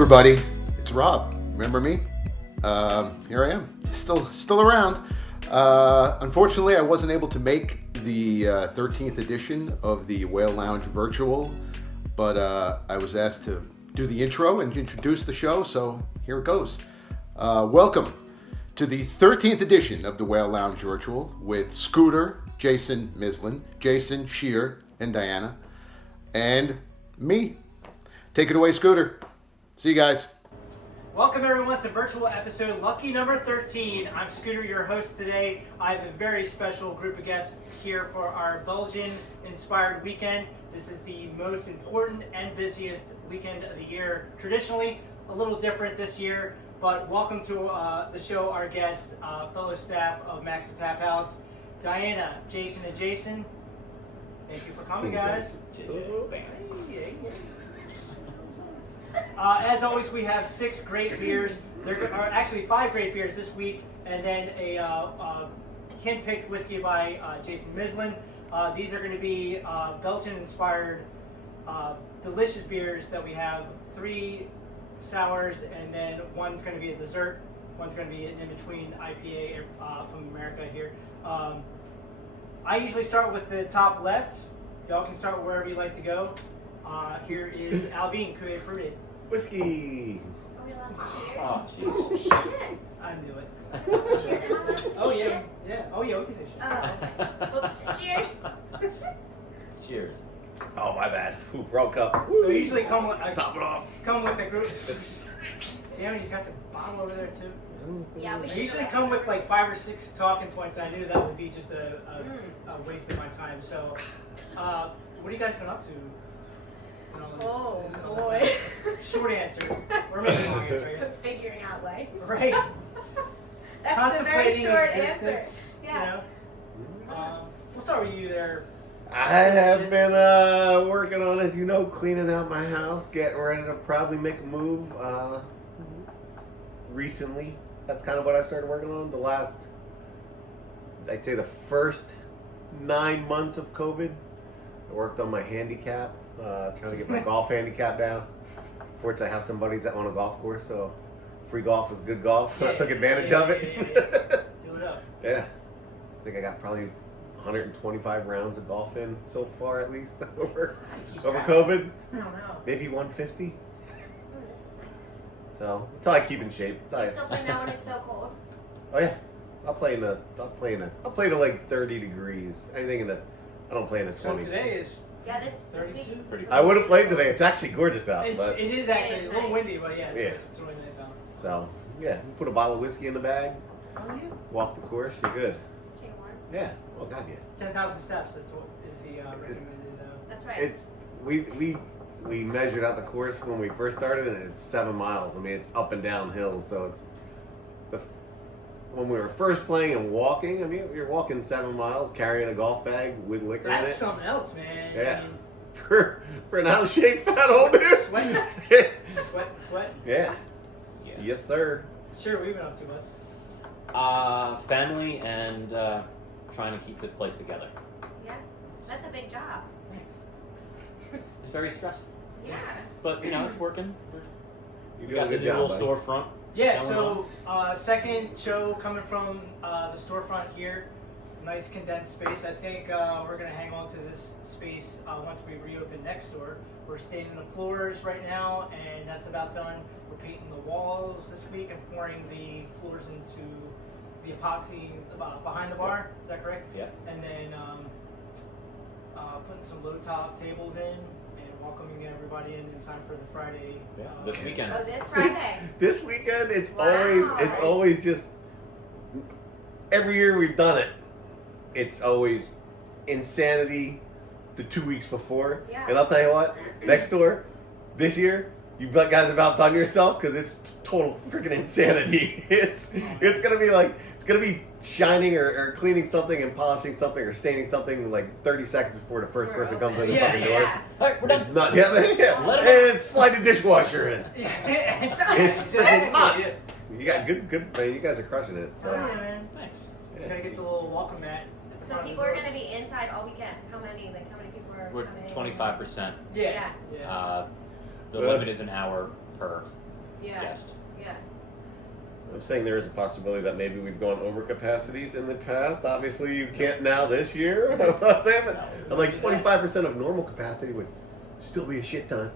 everybody, it's Rob. Remember me? Here I am, still around. Unfortunately, I wasn't able to make the 13th edition of the Whale Lounge Virtual, but I was asked to do the intro and introduce the show, so here it goes. Welcome to the 13th edition of the Whale Lounge Virtual with Scooter, Jason Mislin, Jason Shear, and Diana, and me. Take it away, Scooter. See you guys. Welcome everyone to virtual episode lucky number 13. I'm Scooter, your host today. I have a very special group of guests here for our Belgian-inspired weekend. This is the most important and busiest weekend of the year. Traditionally, a little different this year, but welcome to the show, our guests, fellow staff of Max's Tap House, Diana, Jason, and Jason. Thank you for coming, guys. As always, we have 6 great beers. There are actually 5 great beers this week, and then a hand-picked whiskey by Jason Mislin. These are going to be Belgian-inspired, delicious beers that we have. 3 sours, and then one's going to be a dessert. One's going to be an in-between IPA from America here. I usually start with the top left. Y'all can start wherever you like to go. Here is Alvin Cuvée Fruité. Whiskey. Oh, Cheers. shit. I knew it. Cheers. Am I allowed to say Oh shit? yeah. Oh yeah, we can say shit. Oh. Oops. Cheers. Cheers. Oh, my bad. Ooh, wrong cup. So we usually come with Top it off. a group. Damn, he's got the bottle over there too. Yeah, we I should. usually come with like 5 or 6 talking points. And I knew that would be just a waste of my time. So, what have you guys been up to? in all this- Oh in all this boy. time? Short answer, or maybe long answer. I guess. Figuring out life. Right. That's a very Contemplating short existence. answer. Yeah. You know. We'll start with you there. I have been working on, as you know, cleaning out my house, getting ready to probably make a move recently. That's kind of what I started working on the last, I'd say the first 9 months of COVID. I worked on my handicap, trying to get my golf handicap down. Fortunately, I have some buddies that own a golf course, so free golf is good golf. I took advantage of it. Yeah. Do it up. Yeah. I think I got probably 125 rounds of golf in so far, at least, over COVID. I don't know. Maybe 150. Ooh, this is nice. So that's how I keep in shape. That's how You I- still play now when it's so cold? Oh yeah. I'll play to like 30 degrees. Anything in the, I don't play in the 20s. So today is. Yeah, this 32? week. Pretty I would have played today. It's actually gorgeous out, It but is actually. It's a little nice. windy, but yeah. Yeah. It's really nice out. so yeah, you put a bottle of whiskey in the bag, Oh yeah. walk the course, you're good. Stay warm. Yeah. Oh god, yeah. 10,000 steps. That's what is the recommended. That's right. It's we measured out the course when we first started, and it's 7 miles. I mean, it's up and down hills, so it's when we were first playing and walking. I mean, you're walking 7 miles carrying a golf bag with liquor in That's it. something else, man. Yeah. I mean, For an out of shape fat old dude. Sweating. Sweating. Yeah. Yeah. Yes, sir. Sure, we've been up to what? Family and trying to keep this place together. Yeah. That's a big job. Thanks. It's very stressful, Yeah. but you know it's working. You We got the new little storefront. Yeah, Going so second show coming from the storefront here. Nice condensed space. I think we're going to hang on to this space once we reopen next door. We're staining the floors right now, and that's about done. We're painting the walls this week and pouring the floors into the epoxy behind the bar. Is that correct? Yeah. And then putting some low top tables in and welcoming everybody in time for the Friday. Yeah, this weekend. Oh, this Friday. This weekend, it's Wow. always just every year we've done it. It's always insanity the 2 weeks before. Yeah. And I'll tell you what, next door, this year, you guys have outdone yourself because it's total freaking insanity. It's gonna be like gonna be shining or cleaning something and polishing something or staining something like 30 seconds before the first We're person comes in the open. fucking Yeah, door. Yeah. All right, we're done. It's not yeah. Let 'em And slide the dishwasher in. it's It's freaking nuts. Yeah. You got good man. You guys are crushing it. So So yeah, man. Thanks. You gotta get the little welcome mat. at the So front of people the are door. going to be inside all weekend. How many people are We're coming? 25%. Yeah. Yeah. The Well- limit is an hour per Yeah. guest. Yeah. I'm saying there is a possibility that maybe we've gone over capacities in the past. Obviously, you can't now this year. I'm saying, but like 25% of normal capacity would still be a shit ton.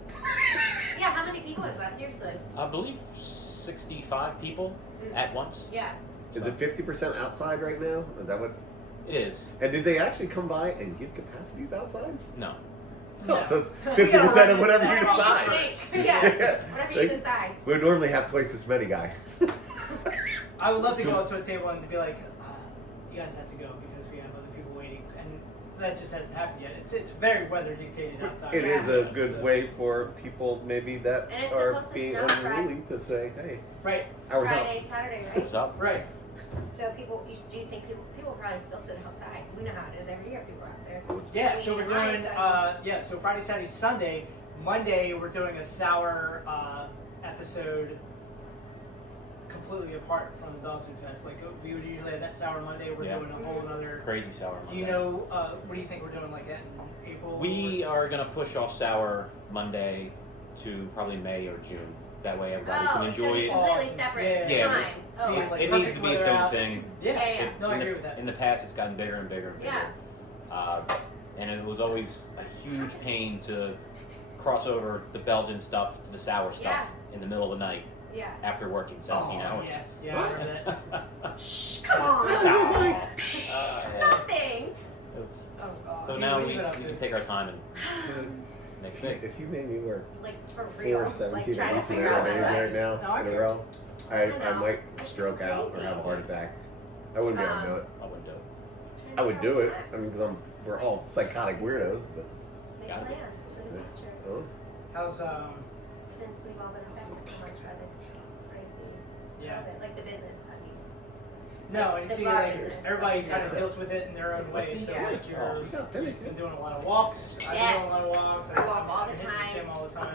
Yeah, how many people is that? Seriously. I believe 65 people at once. Yeah. Is it 50% outside right now? Is that what? It is. And did they actually come by and give capacities outside? No. Oh, so it's We gotta 50% run of whatever you this decide. back. Yeah. Whatever you Like, decide. we would normally have twice this many, guy. I would love to go up to a table and to be like, you guys have to go because we have other people waiting, and that just hasn't happened yet. It's very weather dictated outside. It is a good So- way for people maybe that And it's are supposed to being snow unruly to say, hey, Right, hours up. Friday, Saturday, right? What's up? right. So people, do you think people probably still sit outside? We know how it is every year. People are out there. Yeah, so we're Waiting in doing, line, so Friday, Saturday, Sunday. Monday, we're doing a sour episode completely apart from the Belgian Fest. Like, we would usually have that sour Monday. We're Yeah. doing a whole other. Crazy sour. Do you Monday. know, what do you think we're doing like that in April? We are gonna push off sour Monday to probably May or June. That way everybody Oh, can it's enjoy gonna be it. completely Awesome. separate Yeah, time. Oh, yeah, I see. like It perfect needs to be its weather own out. thing. Yeah, Yeah, yeah. no, I in agree the, with that. In the past, it's gotten bigger and bigger and bigger. Yeah. And it was always a huge pain to cross over the Belgian stuff to the sour stuff Yeah. in the middle of the night Yeah. after working 17 Oh, hours. Yeah, I remember that. Shh, come on. Yeah. Nothing. It was- Oh god. so Dude, now what we have you been up can to? take our time and make it big. If you made me work Like for real. 4, 17, Like 18 trying to figure out hour my days life. right now No, I in a get row, I I don't know. might It's stroke out or crazy. have a heart attack. I wouldn't be able to do it. I wouldn't do it. Trying to I would figure do out it. what's I mean, next. because we're all psychotic weirdos, but Make Got it. plans for the future. oh, How's Since we've all been affected so much by this crazy, yeah. like the business. I mean, No, and you The see, bar like business. everybody kind of Yeah. deals with it in their own way. So Yeah. like oh, you're you got finished. been doing a lot of walks. I've been Yes. doing a lot of walks. I walk all the I've been time. hitting the gym all the time.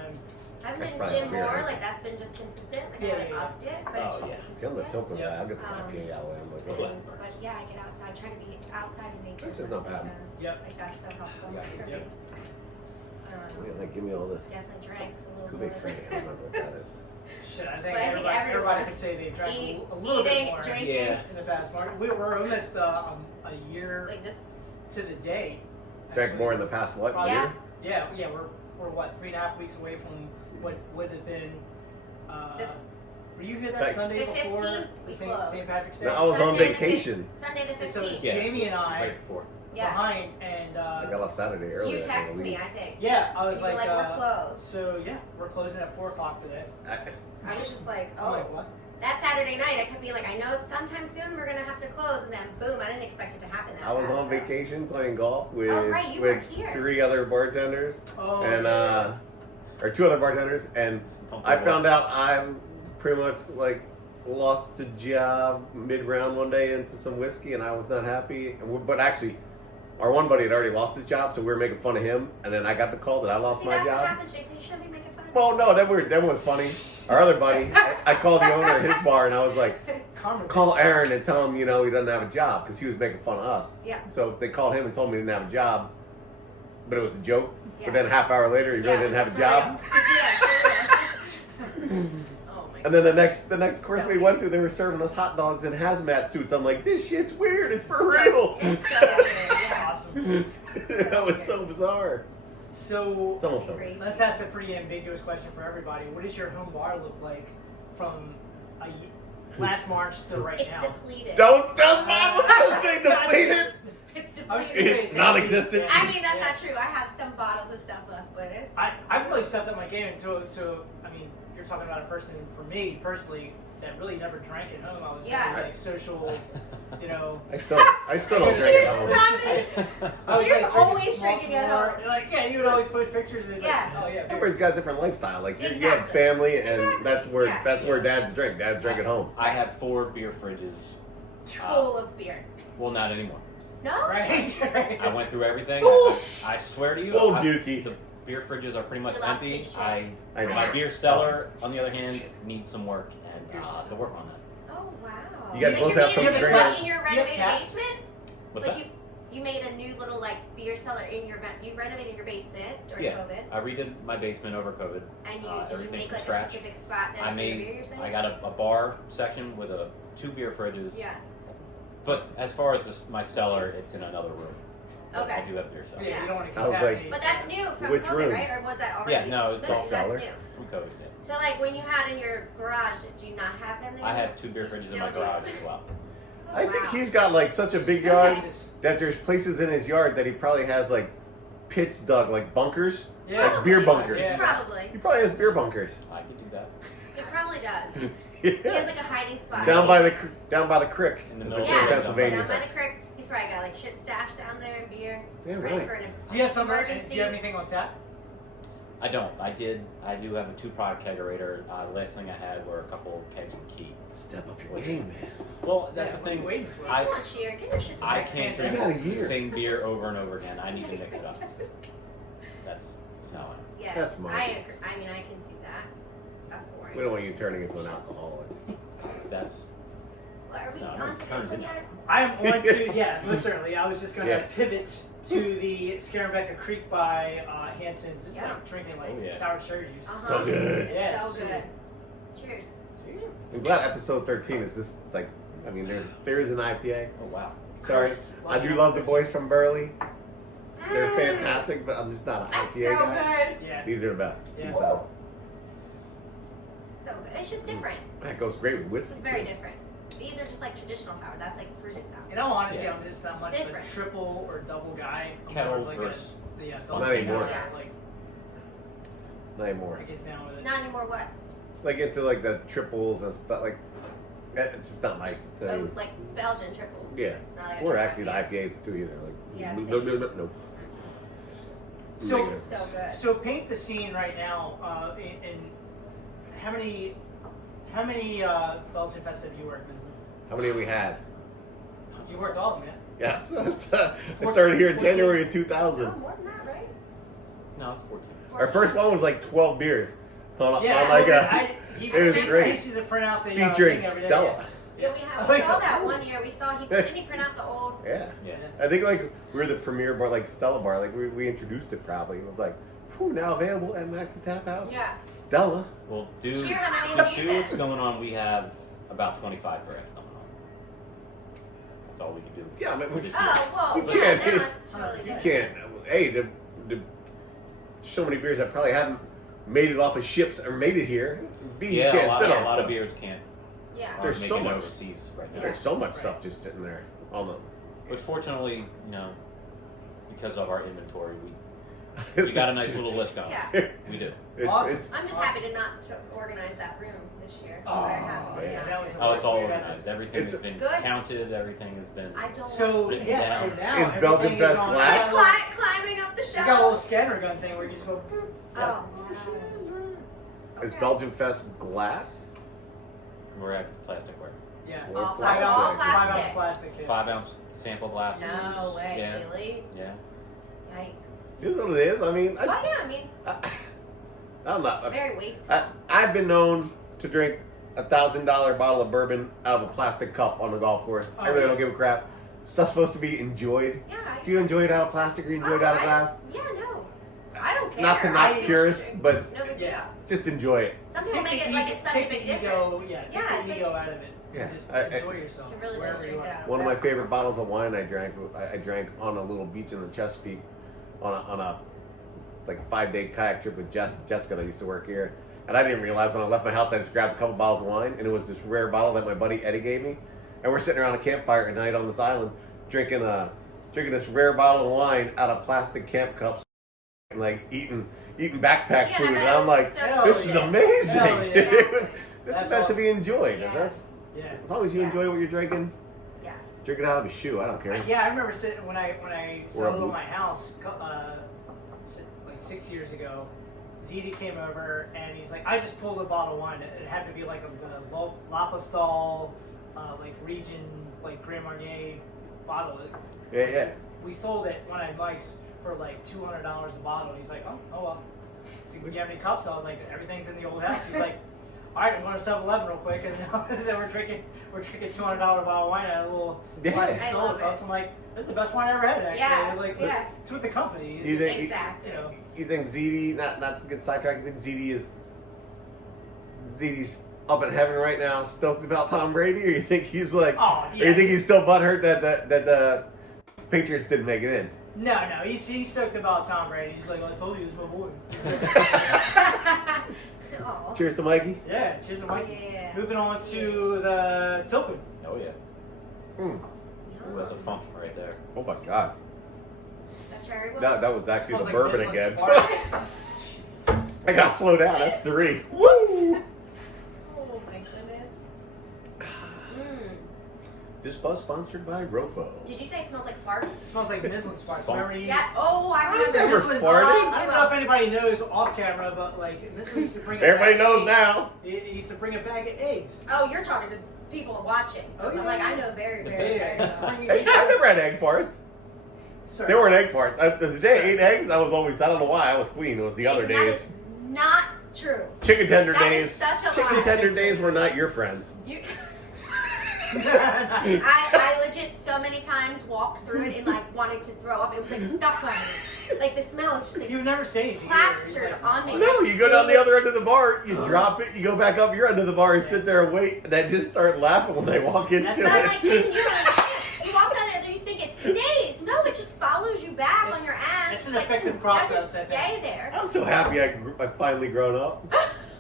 I haven't That's been probably gym weird, more. huh? Like that's been just consistent. Like Yeah, I haven't yeah, upped it, but Oh, it's just yeah. See, I'm the consistent. token Yeah. guy. I'll get the IPA out of it. I'm like, Oh, oh. yeah. But yeah, I get outside. Try to be outside in nature. That's just not bad. Yep. Like that's so helpful. Yeah, me too. Yeah, like, give me all this. Definitely drank a little Coupe more. Free. I don't remember what that is. Shit, I think, But I think everybody everyone- could say they've drank Eat- a little bit eating, more drinking. Yeah. in the past. We're almost a year Like this. to the day. Drank actually. more in the past what Probably- year? Yeah. We're what 3.5 weeks away from what would have been. Were you here that Back- Sunday The before 15th we St. closed. Patrick's Day? No, I was on Sunday the vacation. Sunday the So it's 15th. Yeah, Jamie it was and I right before. Yeah. behind, and I got off Saturday early. You I think, text a me, week. I think. yeah, I was You were like, we're closed. so yeah, we're closing at 4 o'clock today. I was just like, I'm oh. like, what? That Saturday night, I kept being like, I know sometime soon we're gonna have to close, and then boom, I didn't expect it to happen that I was fast, on so. vacation playing golf with Oh, right, you were with here. 3 other bartenders Oh, and yeah. or 2 other bartenders, and I found out I'm pretty much like lost a job mid-round one day into some whiskey, and I was not happy. But actually, our one buddy had already lost his job, so we were making fun of him. And then I got the call that I lost See, my that's what job. happens, Jason. You shouldn't be making fun of Well, no, that was funny. Our other buddy, I called the owner of his bar, and I was like, Karma call bitch. Aaron and tell him, he doesn't have a job, because he was making fun of us. Yeah. So they called him and told me he didn't have a job, but it was a joke. Yeah. But then a half hour later, he really didn't have a for job. real. Yeah, for real. Oh my And then the next course So we went to, they were serving us hot dogs in hazmat suits. I'm like, this shit's weird. It's for So- real. It's so weird, yeah. Awesome. That was so bizarre. So It's almost over. Great. let's ask a pretty ambiguous question for everybody. What does your home bar look like from last March to right It's now? depleted. I was gonna say depleted. It's I was depleted. gonna say It's non-existent. empty. I mean, that's Yeah. not true. I have some bottles of stuff left, but it's. I've really stepped up my game to I mean, you're talking about a person for me personally that really never drank at home. I was Yeah. very, like social, I still don't drink Cheers, at home. stop it. I was Cheers, like always small drinking at floor. home. Like, yeah, you would always post pictures. And it's Yeah. Like, oh yeah. Everybody's got a different lifestyle. Like you have Exactly. family, and Exactly. that's where Yeah. dads drink. Dads drink at home. I have 4 beer fridges. Full of beer. Well, not anymore. No? Right. I went through everything. Oh, I swear to you, oh, I- Dookie. the beer fridges are pretty much You love empty. sushi. I I know. my beer cellar, on the other hand, needs some work, and to work on that. Oh, wow. You guys Like, both you're have some being- drinking- in your Do you have renovated taps? basement? What's like that? You made a new little like beer cellar in your you renovated your basement during Yeah, COVID, I redid my basement over COVID. and you did you everything make from like scratch. a specific spot I then for your beer? made. You're saying? I got a bar section with 2 beer fridges. Yeah. But as far as my cellar, it's in another room. But Okay. I do have beer cellar. Yeah, you don't want to I was like- contaminate. But that's new from Which COVID, room? right? Or was that already? Yeah, no, it's all that's cellar. new. From COVID. Yeah. So like when you had in your garage, did you not have them there? I have 2 beer You fridges in still my do? garage as well. Oh, I think wow. he's got like such a big yard that there's places in his yard that he probably has like pits dug, like bunkers, Yeah. like beer bunkers. Yeah. Probably. He probably has beer bunkers. I could do that. It probably does. He has Yeah. like a hiding spot. Down by the creek In the as middle they of say in Yeah, Pennsylvania. down by the creek. He's probably got like shit stashed down there and beer. Yeah, ready right. for an Do you have some? Do emergency? you have anything on tap? I don't. I do have a 2-product kegerator. Last thing I had were a couple kegs of Key. Step up your game, man. Well, that's Yeah, the what are you thing. waiting for? I- Come on, Sheer, get your shit I together. can't You drink got a the year. same beer over and over again. I need to mix it up. That's how Yes, That's smart. I agree. I mean, I can see that. That's boring. We don't want you turning into an alcoholic. that's. Well, are we No, I'm on to turned this one into- yet? I'm on to yeah, most certainly. I was just gonna Yeah. pivot to the Scarambeca Creek by Hanson's. This is Yeah. like drinking like Oh, yeah. sour cherry juice. Uh-huh. So good. Yeah, So so good. good. Cheers. I'm glad episode 13 is this like. I mean, there is an IPA. Oh wow. Sorry, I do love the boys from Burley. They're Mm, fantastic, but I'm just not an That's IPA so guy. good. Yeah. These are the best. Yeah. These are- So good. It's just different. That goes great with It's whiskey. just very different. These are just like traditional sour. That's like fruited sour. In all honesty, Yeah. I'm just not much of a Different. triple or double guy. I'm Kettles more of like versus a, yeah, Not double anymore. sour, like Not anymore. I guess down with it. Not anymore. What? Like into like the triples and stuff. Like it's just not my Oh, thing. like Belgian triple. Yeah. Not like a Or triple actually the IPA. IPAs too either. Like Yeah, no, same. no. So- Negative. So good. So paint the scene right now. In how many Belgian Fest have you worked, Minsley? How many have we had? You worked all of them, yeah? Yes. I started here in 14. January of Oh, 2000. more than that, right? No, it's 14. Our first one was like 12 beers. On Yeah, like he it was great. Casey's to print out the featuring thing every day, Stella. Yeah, we saw that one year. We saw didn't he print out the old? Yeah. Yeah. I think like we were the premier bar, like Stella Bar. Like we introduced it probably. It was like, whew, now available at Max's Tap House. Yeah. Stella. Well, due Cheer, how many to have you do what's had? going on, we have about 25 per going on. That's all we can do. Yeah, but for we- this year. Oh, whoa. You Yeah, can't. that's totally You good. can't. Hey, the so many beers that probably haven't made it off of ships or made it here. B, you Yeah, can't a lot, sit on a lot of stuff. beers can't. Yeah. There's make so it much. overseas right now. There's so much Right. stuff just sitting there on the. But fortunately, because of our inventory, we got a nice little list going. Yeah. We do. It's, Awesome. it's, I'm just happy to not to organize that room this year. Oh, Very happy yeah. not That to. was Oh, it's all Weird. organized. Everything has It's- been Good. counted. Everything has been. I don't. So Written yeah, down. so now It's Belgian everything is Fest on- glass. Climbing up the You got a little shelf. scanner gun thing where you just go. boop. Oh. it's Okay. Belgian Fest glass. We're at plasticware. Yeah. Or All plastic. all 5 ounce plastic. plastic. Yeah. 5-ounce sample glasses. No way, Yeah. really? Yeah. Yikes. It is what it is. I mean, Well, yeah, I mean, I'm it's not. very wasteful. I've been known to drink $1,000 bottle of bourbon out of a plastic cup on the golf course. I really don't give a crap. Stuff's supposed to be enjoyed. Yeah. If you enjoy it out of plastic or you enjoy it out of glass, Yeah, no. I don't care. not to knock I- purists, but No big deal. Yeah. just enjoy it. Some people Take make the it like ego- it's such a take big the difference. ego, yeah, take Yeah, the it's ego out of it. Yeah. Just I- enjoy yourself. You can really just wherever drink you it are. out. One of my favorite bottles of wine I drank on a little beach in the Chesapeake on a like 5-day kayak trip with Jessica that used to work here. And I didn't realize when I left my house, I just grabbed a couple bottles of wine, and it was this rare bottle that my buddy Eddie gave me. And we're sitting around a campfire at night on this island, drinking this rare bottle of wine out of plastic camp cups, and like eating backpack Yeah, food. I And bet it I'm was like, so this is good. amazing. Hell yeah. It's That's meant to be awesome. enjoyed. Yes. That's Yeah. as long as you Yeah. enjoy what you're drinking. Yeah. Drink it out of a shoe. I don't care. Yeah, I remember sitting when I Or a settled boot. my house like 6 years ago. ZD came over and he's like, I just pulled a bottle of wine. It had to be like a Lapastal, like region, like Grand Marnier bottle. Yeah. We sold it one at Mike's for like $200 a bottle. He's like, oh well. So, do you have any cups? I was like, everything's in the old house. He's like, all right, I'm going to 7-Eleven real quick, and then we're drinking $200 bottle of wine at a little plastic I soda love cup. it. I'm like, this is the best wine I ever had. Actually, Yeah, like yeah. it's with the company. You think- Exactly. You know, You think ZD, not to get sidetracked, you think ZD's up in heaven right now, stoked about Tom Brady, or you think he's like, oh or you yeah. think he's still butthurt that the Patriots didn't make it in? No, he's stoked about Tom Brady. He's like, I told you, he's my boy. Aw. Cheers to Mikey. Yeah, cheers to Mikey. Yeah. Moving on to the Tilken. Oh yeah. Mm. Ooh, that's a funky right there. Oh my God. That cherry one? That was actually Smells the like bourbon Michelin again. Sparks. I got slowed down. That's 3. Woo! Oh my goodness. Mm. This buzz sponsored by Rofo. Did you say it smells like farts? It smells like Michelin Sparks. Funk. Remember you Yeah. Oh, I I remember. never Michelin- farted. I don't know if anybody knows off camera, but like Michelin used to bring. Everybody a bag knows of now. eggs. He used to bring a bag of eggs. Oh, you're talking to people watching. Oh, I'm yeah. like, I know very, very, very Yeah. well. Hey, I never had egg farts. Sir. They weren't egg farts. The day I ate eggs, I was always, I don't know why, I was clean. It was the other Jason, days. That is not true. Chicken tender That is days. such a Chicken lie. tender days were not your friends. You, I legit so many times walked through it and like wanted to throw up. It was like stuck on me. Like the smell is just like You would never say anything. either. He's plastered like, on me. No, you go down the other end of the bar, you drop it, you go back up your end of the bar and sit there and wait, and then just start laughing when they walk into That's So I'm it. like, Jason, you don't understand. You walk down there and you think it stays. No, it just follows you back on your ass. It's an Like, effective it process, doesn't I think. stay there. I'm so happy I finally grown up.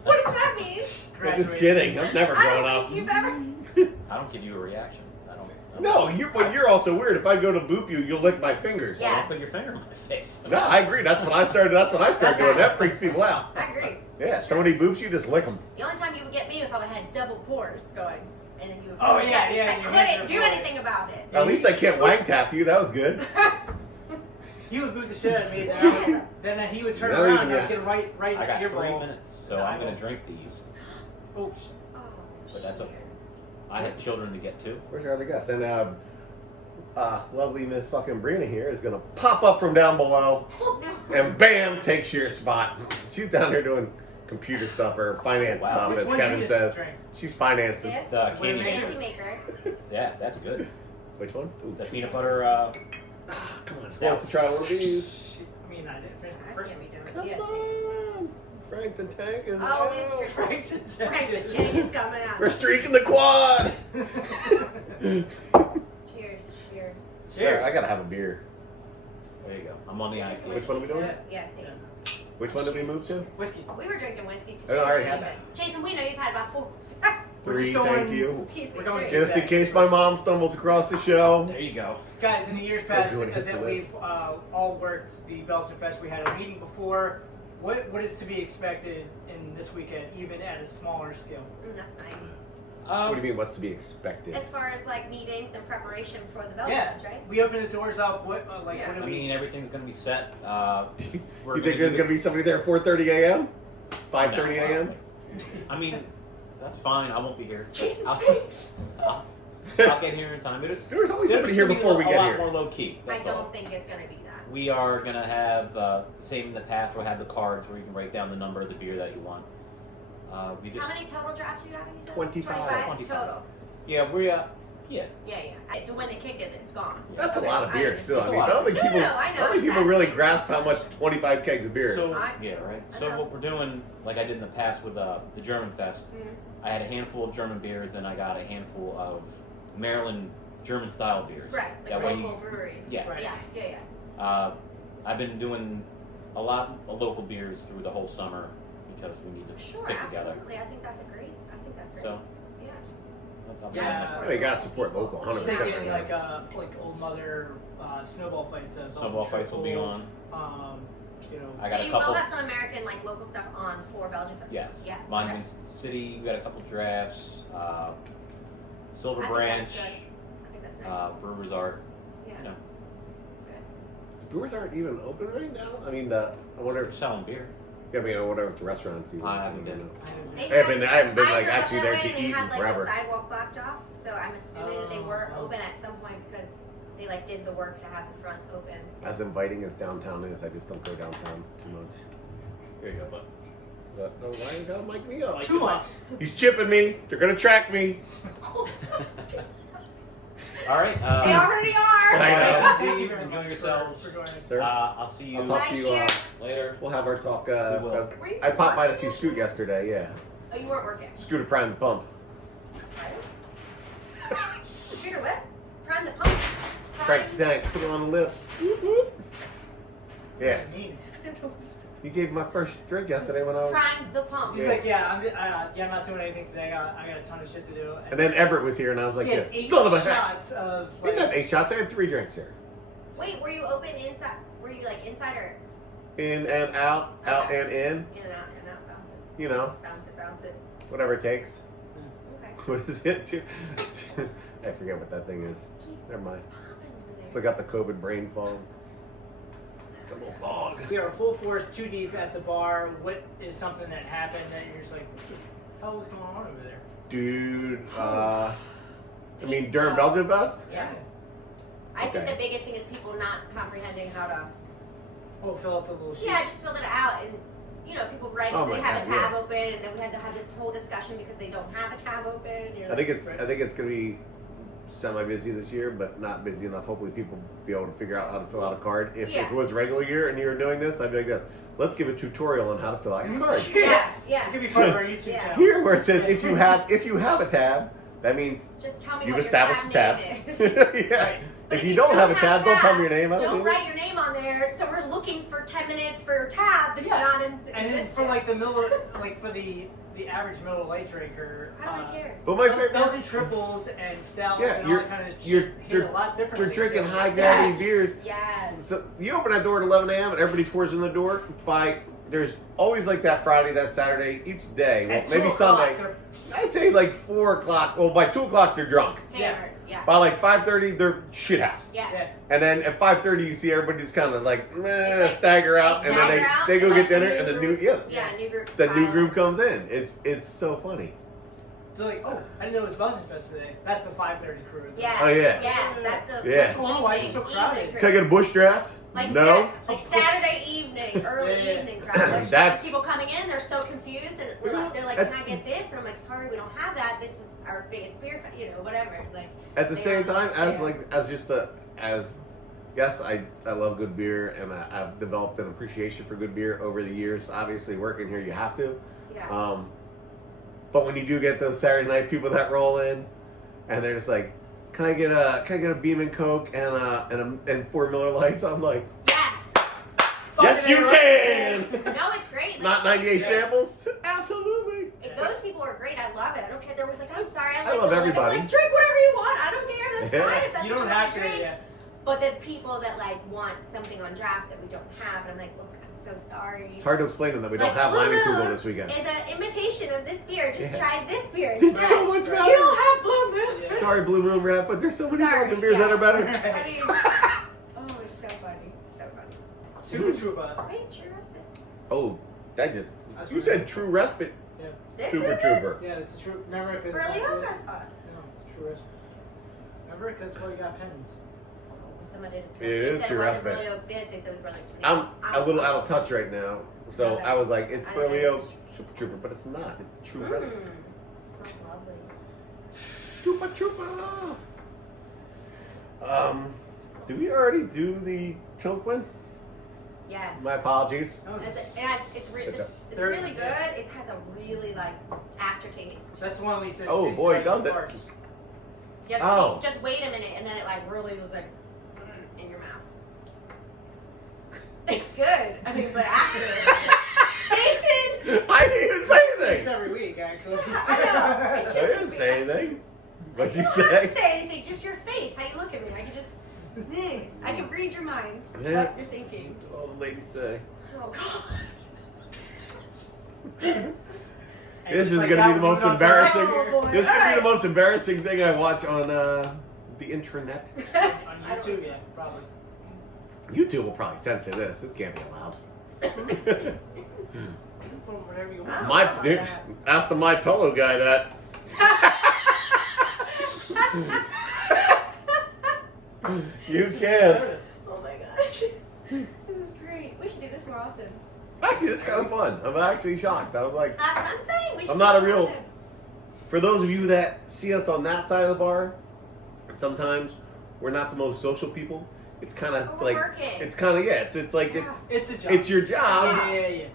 What does that mean? I'm just graduated. kidding. I've never I grown don't up. think you've ever. I don't give you a reaction. I don't. No, you're also weird. If I go to boop you, you'll lick my fingers. Yeah. Don't put your finger in my face. No, I agree. That's what I started doing. That freaks people out. I agree. Yeah, somebody boops you, just lick them. The only time you would get me if I had double pores going, and then you would. Oh, yeah, yeah, I you couldn't had do your forehead. anything about it. At least I can't wang tap you. That was good. He would boot the shit out of me, then he would turn Now around even, and yeah. I'd get right I got ear 3 ball. minutes, so I'm gonna drink these. Oops. Oh, But that's shit. okay. I have children to get to. Where's your other guest? And lovely Miss fucking Brina here is gonna pop up from down below and bam, takes your spot. She's down there doing computer stuff or finance Wow. stuff, Which as one do Kevin you says. drink? She's financing. This The candy. Wait a candy maker. Yeah, that's good. Which one? Ooh, The peanut butter. come on, Stout. wants to try one of these. I mean, I didn't finish I my first can't be doing Come it. Yes. on, Frank the Tank is Oh, we have to out. drink. Frank the Frank, the Tank. chain is coming out. We're streaking the quad. Cheers. Cheers. There, I gotta have a beer. There you go. I'm on the IQ. Which one are we doing? Yes. Yeah. Which one did we move to? Whiskey. We were drinking whiskey. Oh, I already had that. Jason, we know you've had about 4. We're 3, just going- thank you. Excuse me. We're going three. Just in case my mom stumbles across the show. There you go. Guys, in the years So past good hits that the we've all worked the Belgian Fest, we had a meeting before. What is to be expected in this weekend, even at a smaller scale? That's nice. What do you mean, what's to be expected? As far as like meetings and preparation for the Belgian Yeah, Fest, right? we open the doors up. What Yeah. what do I we? mean, everything's gonna be set. You think there's gonna be somebody there at 4:30 a.m.? 5:30 a.m.? I mean, that's fine. I won't be here. Jason's I'll, face. I'll get here in time. There was always somebody here There's before gonna we be get a lot here. more low key. I That's don't all. think it's gonna be that. We are gonna have the same in the past. We'll have the cards where you can write down the number of the beer that you want. We just How many total drafts do you have? You said 25. 25. total. yeah we yeah. Yeah, yeah. So when they kick it, it's gone. That's a Okay, lot of beer I still. That's I a mean, lot I don't of think beer. people, No, I know, I don't think people exactly. really grasp how much 25 kegs of beer is. So I- yeah, right. I So know. what we're doing, like I did in the past with the German Fest, Mhm. I had a handful of German beers and I got a handful of Maryland German style beers. Right, That like way local you- breweries. Yeah. Right. Yeah. I've been doing a lot of local beers through the whole summer because we need to Sure, stick together. absolutely. I think that's great. So Yeah. Yeah. Oh, you gotta support local, I was 100%. thinking like old mother snowball fights. snowball fights will be on. You know, I got So a you couple. will have some American like local stuff on for Belgian Fest. Yes. Yeah. Monument okay. City. We got a couple drafts. Silver I think Branch. that's good. I think that's nice. Brewers Art. Yeah. You know, Brewers aren't even open right now? I mean, I wonder they're if, selling beer. I mean, I wonder if the restaurants even. I haven't been. They I haven't been I like drove up actually that there way to and they eat in had, like, forever. the sidewalk blocked off, so I'm assuming that they were Oh. open at some point because they like did the work to have the front open. As inviting as downtown is, I just don't go downtown too much. There you go. But But I was like, I gotta mic me up. 2 months. He's chipping me. They're gonna track me. All right. They already are. I know. Thank you very Enjoy much yourselves. for joining us. Sir, I'll see you I'll talk to you. later. We'll have our talk. We will. I popped by to see Scoot yesterday. Yeah, Oh, you weren't working. Scoot to prime the pump. Scooter, what? Prime the pump. Frank, thanks. Put it on the lips. Whoop, whoop. Yes, you gave my first drink yesterday when I was. Prime the pump. He's like, yeah, I'm not doing anything today. I got a ton of shit to do. And then Everett was here, and I was like, he had "Yeah, 8 son of a heck." shots of We didn't have like, 8 shots. I had 3 drinks here. Wait, were you open inside? Were you like inside or In and out, out and in. in and out, bounce it, You know, bounce it? whatever it takes. Okay. What is it? I forget what that thing is. Keeps Never mind. popping over there. Still got the COVID brain fog. It's a little fog. we are full force, 2 deep at the bar. What is something that happened that you're just like, what the hell is going on over there? Dude, I mean, Durham Belgian Fest? Yeah. I think Okay. the biggest thing is people not comprehending how to. Oh, fill out the little sheet. Yeah, just fill it out and. You know, people write Oh they my have God, a tab yeah. open, and then we had to have this whole discussion because they don't have a tab open. You're I think like, it's gonna be semi-busy this year, but not busy enough. Hopefully, people be able to figure out how to fill out a card. If Yeah. it was regular year and you were doing this, I'd be like this. Let's give a tutorial on how to fill out your card. yeah, It yeah. could be part of our YouTube Yeah. channel. Here, where it says if you have a tab, that means Just tell me you've what your established a tab. name is. Yeah. Right. But If you don't have a tab, don't tell me your name. I Don't need it. write your name on there. So we're looking for 10 minutes for your tab that's Yeah. not in And then existence. for like the Miller, like for the average Miller Lite drinker, How do I care? But my favorite. those and triples and stouts Yeah, and all you're- that kind of shit you're- hit a lot differently. You're drinking so- high gravity Yes. beers. Yes. So you open that door at 11 a.m. and everybody pours in the door. There's always like that Friday, that Saturday, each day. Well, At maybe 2 o'clock, Sunday. they're- I'd say like 4 o'clock. Well, by 2 o'clock they're drunk. Hammered. Yeah. By like 5:30 they're shithoused. Yes. And then at 5:30 you see everybody just kind of like meh, It's like- stagger out, they and then stagger out, they go and get like dinner, the and the new new group- Yeah, new group. the new pile group up. comes in. It's so funny. They're like, oh, I didn't know it was Belgian Fest today. That's the 5:30 crew. Yes. Oh, yeah. Yes. That's the. Yeah. What's going on? Why is it so evening crowded? crew. Can I get a bush draft? Like No. like Saturday evening, early Yeah. evening crowd. There's That's- people coming in, they're so confused, and they're like, "Can I get this?" And I'm like, "Sorry, we don't have that. This is our biggest beer, whatever." Like At the they same don't time, as understand. yes, I love good beer, and I've developed an appreciation for good beer over the years. Obviously, working here, you have to. Yeah. But when you do get those Saturday night people that roll in, and they're just like, "Can I get a Beam and Coke and 4 Miller Lights?" I'm like, Yes. "Yes, you can." No, it's great. Like, Not 98 it's- samples. Absolutely. Those people are great. I love it. I don't care. There was like, I'm sorry. I love everybody. Like, drink whatever you want. I don't care. That's Yeah. fine. If that's You what don't wanna have to. drink. Yeah. But the people that like want something on draft that we don't have, and I'm like, look, I'm so sorry. It's hard to explain to them that we don't Like, have Blue Leinenkugel Moon this weekend. Is an imitation of this beer. Just Yeah. try this beer. It's instead. so much You better. don't have Blue Moon. Yeah. Sorry, Blue Moon Rap, but there's so many Sorry, Belgian beers yeah. that are better. I mean, oh, it's so funny. So funny. Super Trooper. Wait, cheers. Oh, that just. That's You what said it is. True Respite. This Super is it? Trooper. Yeah, it's a true. Remember, because Really? no, Okay. it's true. Remember, because well, you got pens. Someone didn't tell It me. They is said True it wasn't Respite. Really Oak this. They said it was really Oak I'm this. a little out of touch right now, so Okay. I was like, it's I Burley know. Oak Super Trooper, but it's not. It's True Mm. Respite. Sounds lovely. Super Trooper. Did we already do the Tilquin? Yes. My apologies. That was It's Third- really good. It has a really like aftertaste. That's the one we said. Oh, tastes boy, like does it. farts. Just wait a minute, and then it like really was like in your mouth. It's good. I mean, but after Jason. I didn't even say It's anything. every week, actually. I know. It I should didn't just say be- anything. What'd you don't have to say? say anything. Just your face. How you look at me. I can just. I can read your mind. Yeah. What you're thinking. All the ladies say. Oh God. And This just is like gonna that, be the most we don't embarrassing. know. This is gonna be the most embarrassing thing I watch on the intranet. On YouTube, yeah, probably. YouTube will probably censor this. This can't be allowed. You can put whatever you want. My about dude, that. ask the My Pillow guy that. You can. Oh my gosh. This is great. We should do this more often. I Actually, it's kind of fun. I'm actually shocked. I was like, That's what I'm saying. We should I'm not a go real- on it. for those of you that see us on that side of the bar, sometimes we're not the most social people. It's kind of Oh, like, we're working. it's kind of, yeah, it's like, Yeah. It's a job. it's your job. Yeah.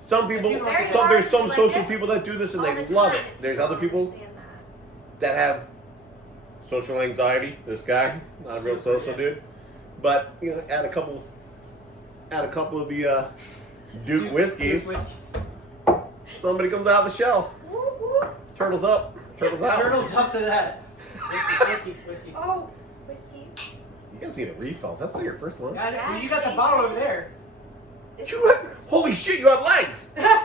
Some people, It's very some, hard there's to some do like social this people that do this and All they the love time. it. There's I other don't people understand that. that have social anxiety. This guy, not a real Super, social yeah. dude, but you know, add a couple of the Duke whiskeys. Somebody comes out of the shell. Whoop, whoop. Turtles up. Turtles out. Turtles up to that. Whiskey. Oh, whiskey. You guys need a refill. That's your first one. Got it. Yeah, You got the she bottle said- over there. Holy shit! You have legs. We're not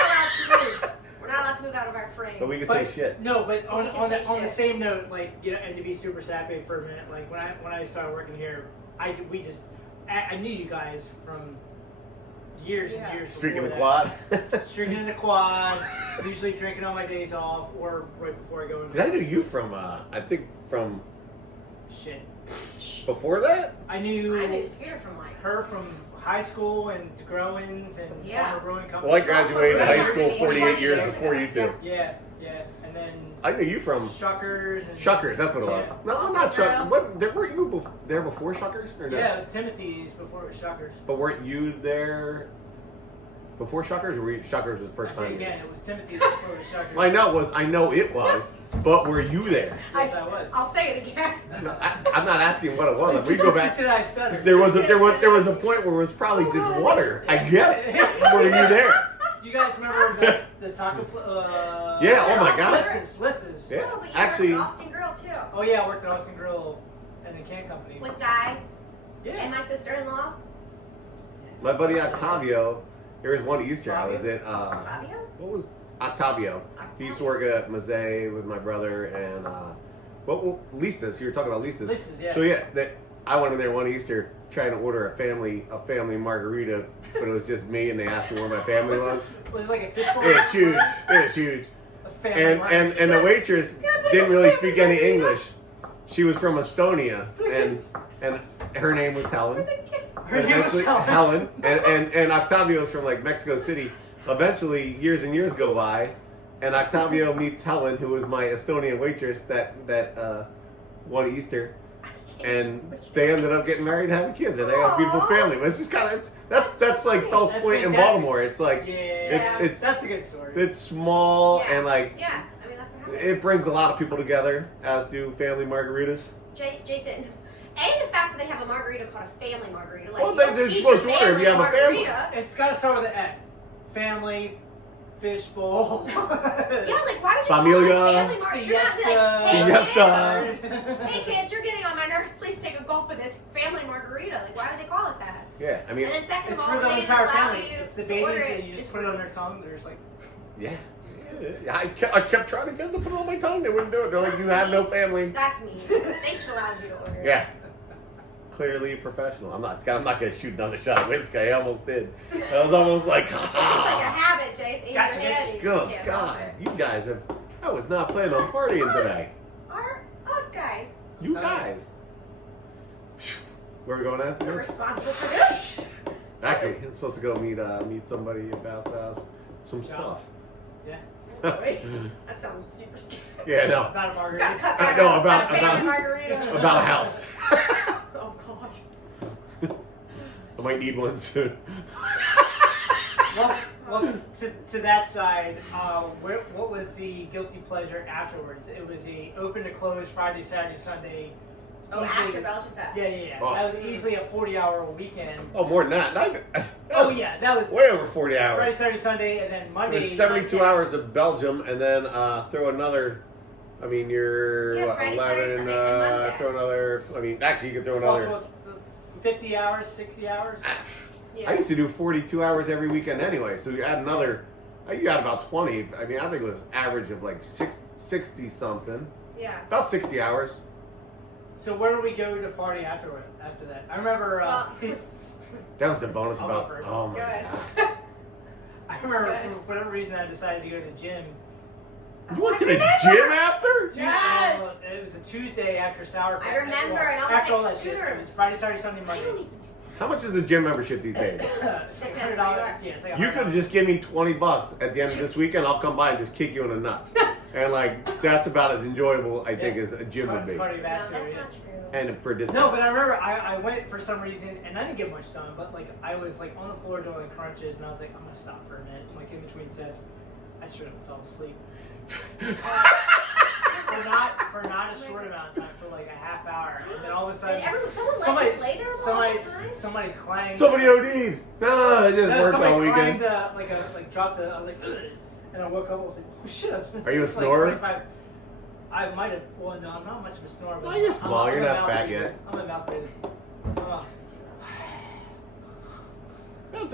allowed to move. We're not allowed to move out of our frame. But we can But say shit. no, but on We can on say the shit. same note, like you know, and to be super sappy for a minute, like when I started working here, I knew you guys from years Yeah. and years. Streaking the before quad. that. Streaking in the quad, usually drinking on my days off or right before I go into Did I know you from? I think from shit. before that. I knew Scooter from like. her from high school and DeGrowens and Yeah. Farmer Brewing Company. Well, I graduated high school 48 years Yeah. before you two. Yeah, and then I knew you from Shuckers and Shuckers. That's what it was. Yeah. No, not Shuckers. What? Weren't you there before Shuckers? Or no? Yeah, it was Timothy's before it was Shuckers. But weren't you there before Shuckers, or were you, Shuckers was the I first say time? again, it was Timothy's before it was Shuckers. Well, I know it was. But were you there? Yes, I was. I'll say it again. No, I'm not asking what it was. If we go back. Did I stutter? There was a point where it was probably just water. I get it. Were you there? Do you guys remember the taco? Yeah. Oh my God. Listas. Yeah. Oh, but you Actually, worked at Austin Grill too. Oh yeah, I worked at Austin Grill and the can company. With Guy and Yeah. my sister-in-law, my buddy Octavio. There was one Easter I was at. Fabio. What was Octavio? He used to work at Mazet with my brother and Lisa's. You were talking about Lisa's. Lisa's, yeah. So yeah, I went in there one Easter trying to order a family margarita, but it was just me, and they asked me where my family was. Was it like a fishbowl? It's huge. It's huge. A family And market. the waitress didn't really speak any English. She was from Estonia, and her name was Helen. Her And name was eventually- Helen. and Octavio's from like Mexico City. Eventually, years and years go by, and Octavio meets Helen, who was my Estonian waitress that one Easter, and they ended up getting married and having kids, and they have a beautiful Aw. family. But it's just kind of that's like Fells That's Point in fantastic. Baltimore. It's like Yeah, it's that's a good story. it's small Yeah. and like Yeah, I mean that's what happened. it brings a lot of people together, as do family margaritas. Jason, the fact that they have a margarita called a family margarita, like Well, you they're don't just eat supposed your to order if you have a family. margarita. It's got to start with an F. Family, fishbowl. Yeah, like why would you Familia. call it a family margarita? You're not Fiesta. like, Fiesta. hey kids, you're getting on my nerves. Please take a gulp of this family margarita. Like, why would they call it that? Yeah, I mean, And then second It's of all, for the they entire allow family. you It's the to babies order that it you just put it on their tongue. They're just like, yeah. I kept trying to get them to put it on my tongue. They wouldn't do it. They're like, you have no family. That's me. They should allow you to order it. Yeah. Clearly professional. I'm not gonna shoot another shot of whiskey. I almost did. I was almost like, It's just like a habit, Jay. It's in Gotcha, your head. bitch. You good can't God, help it. you guys have. I was not planning on partying today. Us guys. You guys. Where are we going after We're this? responsible for this. Actually, I'm supposed to go meet somebody about some stuff. yeah, Wait, that sounds super scary. Yeah, no, not a Gotta margarita. cut I that know out. about- A family about- margarita. about a house. Oh god. I might need one soon. Well, to that side, what was the guilty pleasure afterwards? It was a open to close Friday, Saturday, Sunday. Oh, easily- after Belgian Fest. Yeah. Oh. That was easily a 40-hour weekend. Oh, more than that. Oh yeah, that was Way over 40 hours. Friday, Saturday, Sunday, and then Monday. There's 72 hours of Belgium, and then throw another. I mean, you're Yeah, what, Friday, Saturday, 11. Sunday, and Monday. Throw another. I mean, actually, you could throw 12, another. 50 hours, 60 hours. Yeah. I used to do 42 hours every weekend anyway, so you add another. You got about 20. I mean, I think it was average of like 60 something. Yeah. About 60 hours. So where do we go to party after that? I remember. Well, That was the bonus I'll go about. first. Oh my Go ahead. god. I remember Good. for whatever reason I decided to go to the gym. You went to the remember. gym after? Yes. It was a Tuesday after Sour. I remember, and I was after all like, that shit. Scooter. It was Friday, Saturday, Sunday, I Monday. don't even. How much is the gym membership these days? $600. Yeah, it's like You $100. could just give me $20 at the end of this weekend. I'll come by and just kick you in the nuts. And like that's about as enjoyable I think as a gym would be. No, Cardiovascular. that's Yeah. not true. And for this. No, but I remember I went for some reason and I didn't get much done, but like I was like on the floor doing crunches and I was like, I'm gonna stop for a minute. Like in between sets, I straight up fell asleep. for not a short amount of time, for like a half hour, and then all of a sudden, Someone later somebody climbed. Somebody OD'd. No, I didn't work all somebody weekend. climbed dropped a. I was like, ugh, and I woke up. I was like, oh shit. Are you a It's like snorer? 25 I might have. Well, no, I'm not much of a snorer. But No, you're small. You're a not mouth fat breather. yet. I'm a mouth breather.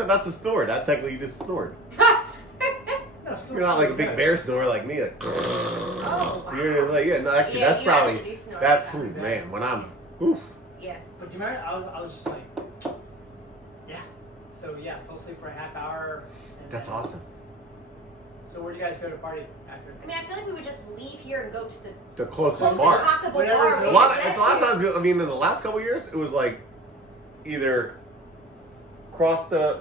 That's a snore. That technically you just snored. No, snore's You're not like a really big good. bear snorer like me. Like, Oh, wow. you're like, yeah, no, actually, Yeah, that's you probably actually do snore that's like food, that. man. When I'm, oof. Yeah. But do you remember? I was just like, yeah. So yeah, fell asleep for a half hour. And That's then- awesome. So where'd you guys go to party after? I mean, I feel like we would just leave here and go to the The closest closest bar. possible Whatever's bar. open. A lot of That's times, I mean, in the last couple of years, it was like either cross the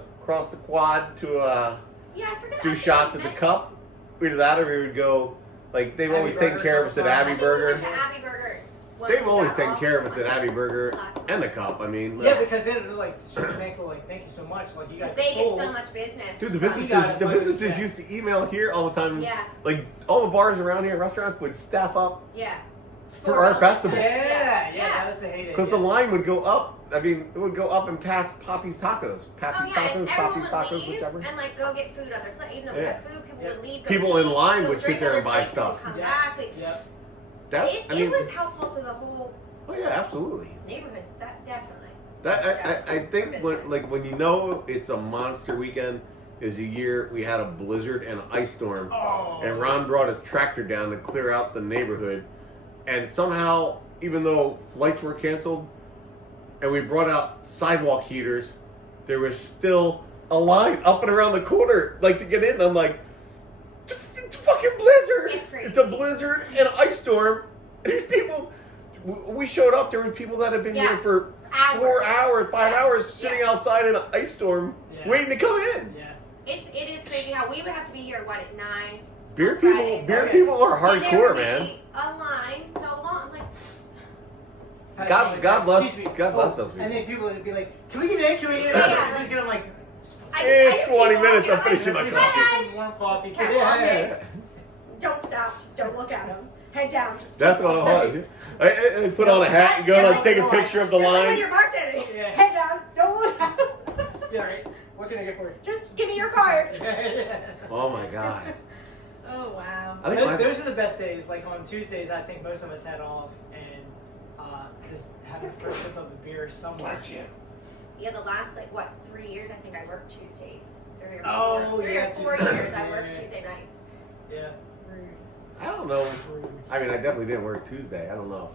quad to Yeah, I forget. do shots at the cup. Either that, or we would go. Like they've Abbey always taken Burger care of us at couple Abbey times. Burger. To Abbey Burger. They've always taken care of us at Abbey Burger and the cup. I mean, Yeah, because they're like super thankful. Like, thank you so much. Like, you guys They full. get so much business. dude, the You businesses got it. Yeah. used to email here all the time. Yeah, Like all the bars around here, restaurants would staff up yeah. for our us. festival. Yeah, Yeah. that was the heyday. Because the line would go up. I mean, it would go up and past Poppy's Tacos, Oh Pappy's yeah, Tacos, and everyone Poppy's would Tacos, leave whichever. and like go get food other places. Even though we Yeah. had food, people Yeah. would leave. Go People in eat, line go would sit drink there other and buy places stuff. Come Yeah. back. Like, Yep. That's, it was helpful to the whole oh yeah, absolutely. neighborhood. That definitely. I think when you know it's a monster weekend is a year we had a blizzard and an ice storm, Oh. and Ron brought his tractor down to clear out the neighborhood, and somehow, even though flights were canceled, and we brought out sidewalk heaters, there was still a line up and around the corner, like to get in. I'm like, it's a fucking blizzard! It's crazy. It's a blizzard and an ice storm, and there's people. We showed up. There were people that had been Yeah. here for Hours. 4 hours, 5 Yeah. hours, sitting Yeah. outside in an ice storm, Yeah. waiting to come in. Yeah. It is crazy how we would have to be here at 9. Beer on people, Friday. beer Okay. people are And there hardcore, would man. be a line so long. I'm like, God bless- Excuse me. God bless Oh, those people. And then people would be like, "Can we get in? Can we get in?" Yeah. And he's gonna like, In I just 20 keep minutes, walking. I'm finishing my like, coffee. "Hi, guys." warm coffee. Just kept Yeah. walking. Don't stop. Just don't look at them. Head down. Just That's keep what walking. I was. I put on a hat and go Just like take a like- picture of the Just like when line. you're bartending. Yeah. Head down. Don't look at them. Yeah, right. What can I get for you? Just give me your card. Oh my god. Oh wow. I think my, Those are the best days. Like on Tuesdays, I think most of us had off, and just having the first sip of a beer somewhere. bless you. Yeah, the last 3 years I think I worked Tuesdays. 3 or 4. Oh, 3 yeah, or 4 Tuesdays. years I Yeah, worked yeah. Tuesday nights. Yeah. I don't know. I mean, I definitely didn't work Tuesday. I don't know.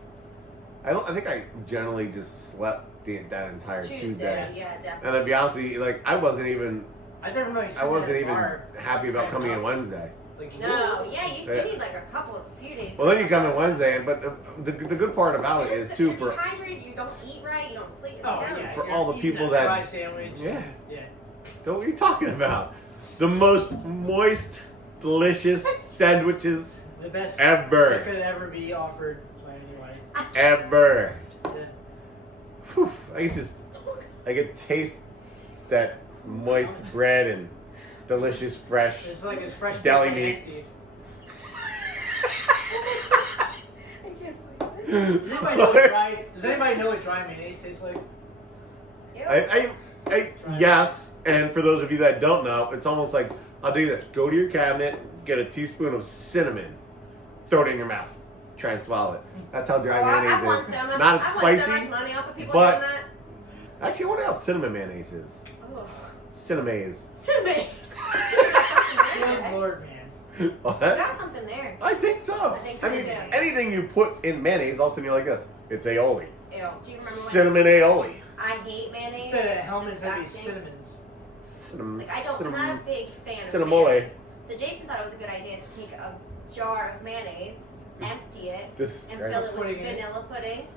I think I generally just slept that entire Tuesday. Yeah, definitely. And to be honest with you, like I wasn't even I wasn't even happy about coming in Wednesday. Like, No, yeah, you Yeah. still need a few days. Well, then you come in Wednesday, but the good part about it is too You're for dehydrated, you don't eat right, you don't sleep. It's Oh terrible. yeah. For you're all the eating people a that- dry sandwich. Yeah. Yeah. what are you talking about? The most moist, delicious sandwiches The best Ever. that could ever be offered by anybody. ever. Yeah. Whew, I could taste that moist bread and delicious fresh. It's like it's fresh Deli baked right meat. next to you. I can't believe Does anybody know what dry? Does anybody know what dry mayonnaise tastes like? it. I yes, and for those of you that don't know, it's almost like I'll do this. Go to your cabinet, get a teaspoon of cinnamon, throw it in your mouth, try and swallow it. That's how dry I've mayonnaise won is. so much. Not as I've won so spicy. much money off of people but- doing that. Actually, what else cinnamon mayonnaise is? Oh, Cinnamaze. cinnamon. Good Lord, man. What? Got something there. I think so. I think so, mean, too. anything you put in mayonnaise, all of a sudden you're like this. It's aioli. Ew. Do you remember when Cinnamon aioli. I hate mayonnaise? Instead of It's helmets, that'd be disgusting. cinnamons. I'm not a big fan of Cinnamole. mayonnaise. So Jason thought it was a good idea to take a jar of mayonnaise, empty it, This is and great. fill it with Pudding in it. vanilla pudding.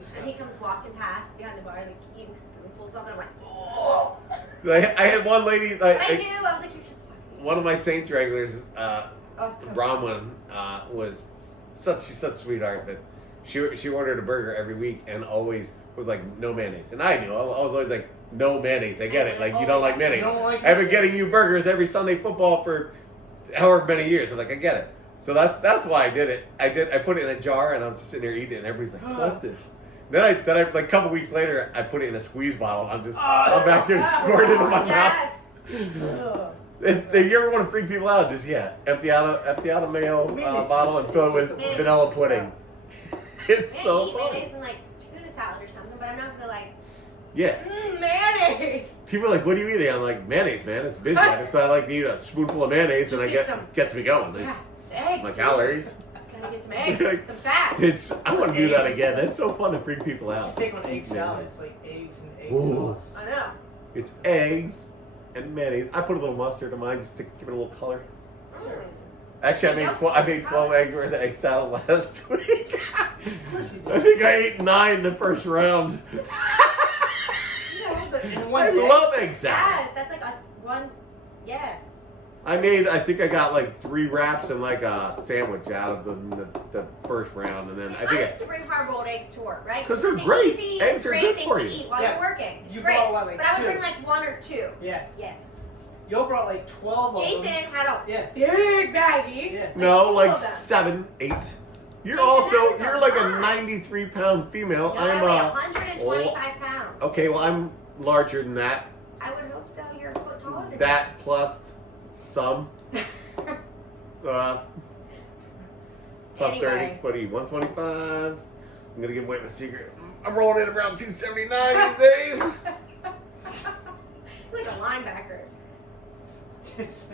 And he disgusting. comes walking past behind the bar, like eating spoonfuls of it. I'm like, oh. I had one lady. But I knew. I was like, you're just fucking. One of my Saints regulars, Oh, it's so Bronwyn, was she's such a sweetheart, but she ordered a burger every week and always was like no mayonnaise. And I knew I was always like no mayonnaise. I get it. Like you don't like mayonnaise. You don't like I've been getting you burgers every Sunday football for however many years. I'm like, I get it. So that's why I did it. I put it in a jar and I was just sitting there eating it and everybody's like, what the? Then I like a couple weeks later I put it in a squeeze bottle. I'm back there squirting it in my mouth. Yes. If you ever want to freak people out, just empty out a mayo bottle and fill it with Mayonnaise vanilla is pudding. gross. It's I so eat funny. mayonnaise in like tuna salad or something, but I'm not gonna like Yeah. mayonnaise. People are like, what are you eating? I'm like, mayonnaise, man. It's busy. I decided I like to eat a spoonful of mayonnaise and Just I eat some. gets me going. It's Yeah, it's eggs. my dude. calories. Just gotta get some eggs, some fat. I want to do that Eggs. again. It's so fun to freak people You out. take on egg salad. It's like eggs and egg Ooh. sauce. I know. It's eggs and mayonnaise. I put a little mustard in mine just to give it a little color. Sure. Actually, I made 12 eggs worth of egg salad last week. Of course you do. I think I ate 9 the first round. Yeah, in one I day. love egg salad. Yes, that's like one. Yes. I think I got like 3 wraps and like a sandwich out of the first round, and then I I think used to bring hard-boiled eggs to work, right? 'Cause they're It's an great. Easy, Eggs are great good thing for to you. eat while Yeah. you're working. It's You great. brought what, like but I would 2? bring like 1 or 2. Yeah. Yes. Yo brought like 12 of Jason them. had a Yeah. big baggie. Yeah. no, all like of them. 7, 8. Jason, that is a You're like a lot. 93-pound female. No, I weigh I'm 125 pounds. okay. Well, I'm larger than that. I would hope so. You're a foot taller than That plus some. me. Plus Anyway. 30, what are you, 125? I'm gonna give away my secret. I'm rolling in around 279 these days. You're like a linebacker.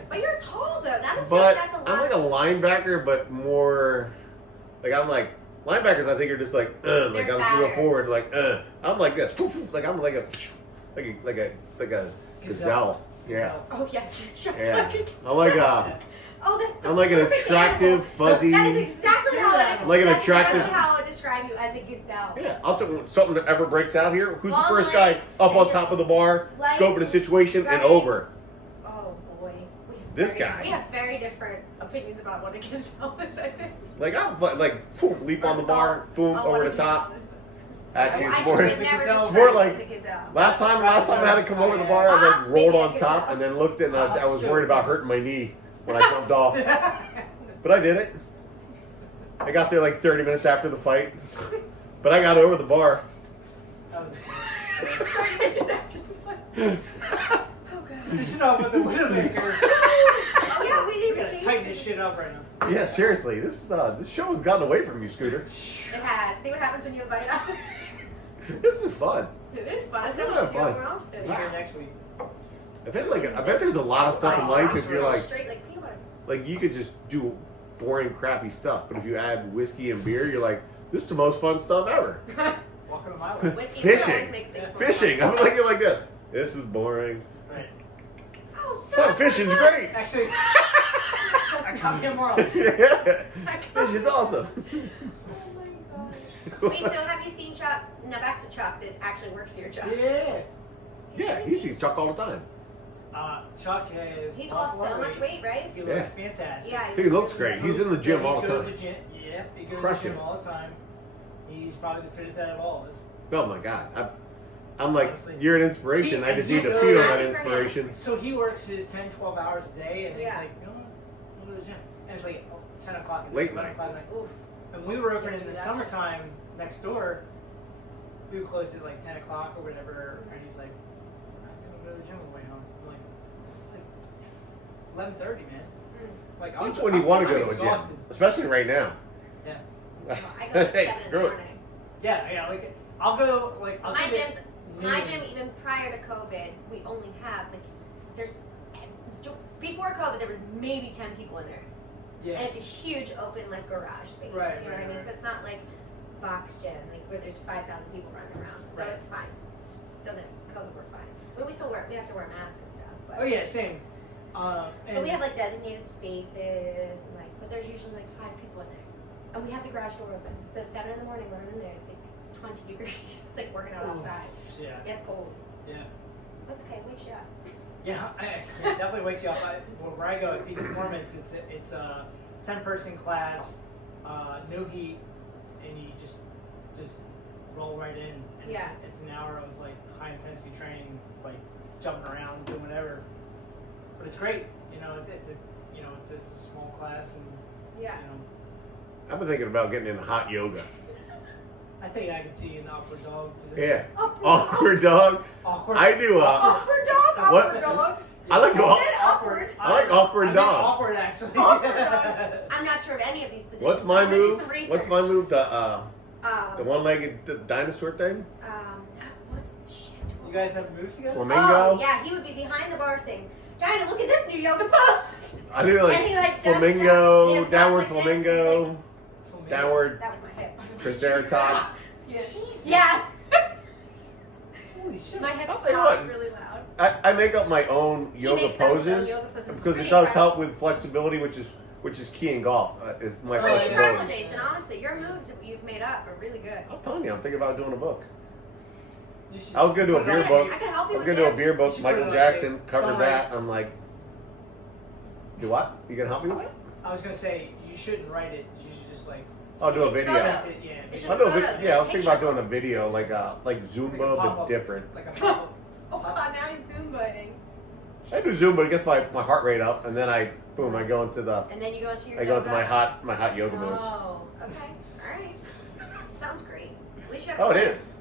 But you're tall though. That would feel But like that's a lot. I'm like a linebacker, but more like I'm like linebackers. I think are just like like They're I'm moving fatter. forward, like I'm like this, like I'm like a gazelle. Yeah, Oh yes, you're just yeah. like a. I'm like a Oh, that's the I'm like an perfect attractive, animal. fuzzy. That is exactly how it is. Like an That's attractive- exactly how I would describe you as a gazelle. Yeah, I'll tell you something that ever breaks out here. Who's Long the first guy legs up and on just top of the bar, like- scoping the situation, and right. over? Oh boy. We have This very- guy. We have very different opinions about what a gazelle is. I think. Like I'm like boom, leap on the bar, boom, Oh, over what the a top. gazelle. Actually, I it's just more. would never It's describe more you like- as a gazelle. Last time I had to come over the bar, I like rolled maybe a on top gazelle. and then looked and I was worried about hurting my knee when I jumped off. But I did it. I got there like 30 minutes after the fight, but I got over the bar. That was 30 minutes after the fight. Oh god. Finish it up with the Widowmaker. Oh yeah, we We need to gotta taste tighten it. this shit up right now. Yeah, seriously, this show has gotten away from you, Scooter. It has. See what happens when you invite us. This is fun. It is fun. I said we Yeah, should do it fun. more often. See you here next week. I bet there's a lot of stuff in life if you're like straight like peanut butter. like you could just do boring, crappy stuff, but if you add whiskey and beer, you're like, this is the most fun stuff ever. Welcome to my way. Whiskey and beer Fishing. always makes things more Fishing. fun. I'm like you're like this. This is boring. Right. Oh, so Fun. much Fishing's fun. great. Actually, I come here more often. Yeah. Fishing's awesome. Oh my gosh. Wait, so have you seen Chuck? Now back to Chuck that actually works here, Chuck. Yeah. Yeah, he sees Chuck all the time. Chuck has He's lost lost a so lot much of weight, right? He looks fantastic. Yeah. He looks great. He's in the gym all the He goes time. to gym. Yeah, he goes to Crushing the gym it. all the time. He's probably the fittest out of all of us. Oh my god. I'm like, Honestly. you're an inspiration. I just He need to goes- feed on that Superman. inspiration. So he works his 10, 12 hours a day, and Yeah. he's like, you know what? I'll go to the gym. And it's like 10 o'clock at Late night, 11 night. o'clock at night. Oof. And we were open Can't in do the that. summertime next door. We would close at like 10 o'clock or whatever, and he's like, I think I'll go to the gym on the way home. I'm like, it's like 11:30, man. Like, That's when you want to go to a gym, exhausted. especially right now. Yeah. I go at Hey, 7 in the screw it. morning. Yeah, like, I'll go, like, I'll My give it my noon. gym, even prior to COVID, we only have like, there's, before COVID, there was maybe 10 people in there. And Yeah. it's a huge open like garage space. Right, you know what I right, mean? right. So it's not like box gym, like where there's 5,000 people running around. So Right. it's fine. It's, doesn't COVID, we're fine. But we still we have to wear masks and stuff. But, Oh, yeah, same. but And we have like designated spaces and like, but there's usually like 5 people in there. And we have the garage door open. So at 7 in the morning, we're in there. It's like, 20 degrees. It's like working out outside. Yeah. It's cold. Yeah. That's okay. Wakes you up. Yeah, it definitely wakes you up. Where I go at Peak Performance, it's a 10-person class, no heat, and you just roll right in. And Yeah. it's an hour of like high intensity training, like jumping around, doing whatever. But it's great. You know, it's a small class, and Yeah. you know, I've been thinking about getting into hot yoga. I think I can see you in the upward dog position. Yeah. Awkward Awkward dog. Awkward. I do. Awkward dog. What? Awkward dog. I like You aw- said awkward. I like awkward I meant dog. Awkward, actually. Awkward dog. I'm not sure of any of these positions. What's my I'm gonna do move? some research. What's my move? The Um, one-legged dinosaur thing? what? Shit. You guys have moves together? Flamingo. Oh, yeah, he would be behind the bar saying, Dinah, look at this new yoga pose. I do And he, like like, does flamingo, that. He has downward stuff like this. flamingo, Flamingo. downward That was my hip. triceratops. Yeah. Holy shit. My hip I'll tell you popped what. really loud. I make up my own He yoga makes up his own poses yoga poses. It's because pretty it does incredible. help with flexibility, which is key in golf. It's my Oh, Pretty yeah. incredible, flexibility. Jason. Honestly, your moves that you've made up are really good. I'm telling you, I'm thinking about doing a book. You should I was gonna do a put it beer on book. I could help I you was with gonna do a that. beer You book. should Michael put it on Jackson tape. covered Don't that. I'm like, do what? You gonna help me with it? I was gonna say you shouldn't write it. You should just like. I'll do a It's video. photos. Yeah. It's I'll just do a photos. yeah, I was thinking about Picture. doing a video like Zumba pop-up. but different. Like a pop-up. Oh God, now he's Zumbaing. I do Zumba, it gets my heart rate up, and then I go into the And then you go into your I yoga. go into my hot yoga moves. Oh, okay. Alright. Sounds great. At least you have Oh, it plans. is.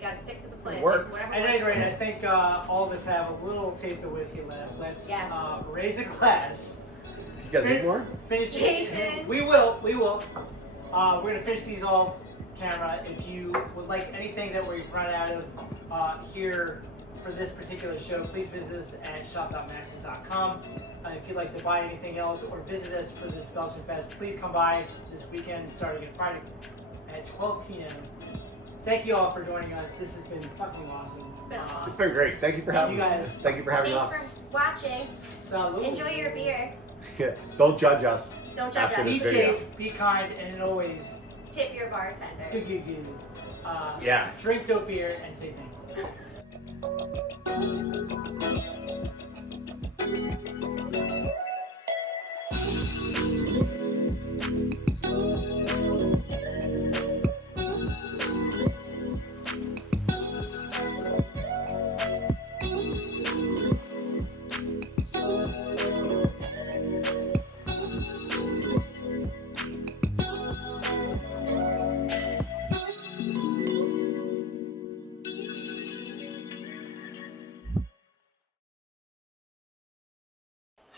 You gotta stick to the plan. It works. Jason, whatever At works any rate, for I you. think all of us have a little taste of whiskey left. Let's Yes. raise a glass. You guys need more? Finish Jason. it. We will. We're gonna finish these off camera. If you would like anything that we've run out of here for this particular show, please visit us at shop.maxis.com. If you'd like to buy anything else or visit us for this Belgian Fest, please come by this weekend starting at Friday at 12 p.m. Thank you all for joining us. This has been fucking awesome. It's been awesome. It's been great. Thank you for having You me. guys. Thank you for having Thanks us. for watching. Salud. Enjoy your beer. Yeah. Don't judge us. Don't judge After Be us. this video. safe, be kind, and always Tip your bartender. good. Yes. Drink dope beer and say thank you.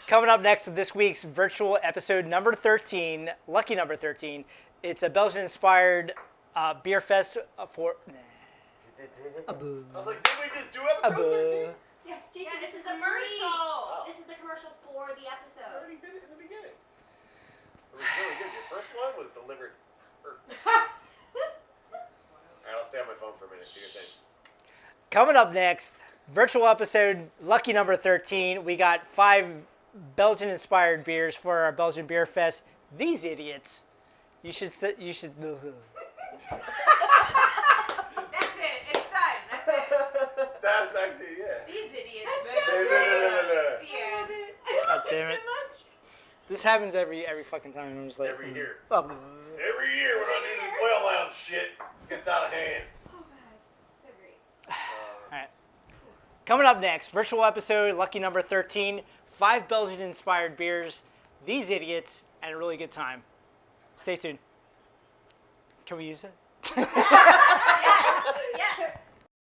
Coming up next is this week's virtual episode number 13, lucky number 13. It's a Belgian-inspired beer fest for... I was like, did we just do episode 13? Yes, Jason, Yeah, this this is is the commercial. This is the commercial for the I episode. already did it in the beginning. It was really good. Your first one was delivered. Alright, I'll stay on my phone for a minute. Do your thing. Coming up next, virtual episode, lucky number 13. We got 5 Belgian-inspired beers for our Belgian Beer Fest. These idiots. You should. That's it. It's done. That's it. That's actually, yeah. These idiots. That's man. so No. Yeah. God damn it. This happens every fucking time. I'm just like Every year. Oh. Every year when I do this oil lounge shit gets out of hand. Oh gosh, so great. All right. Coming up next, virtual episode, lucky number 13. 5 Belgian-inspired beers, these idiots, and a really good time. Stay tuned. Can we use it? Yes. Yes.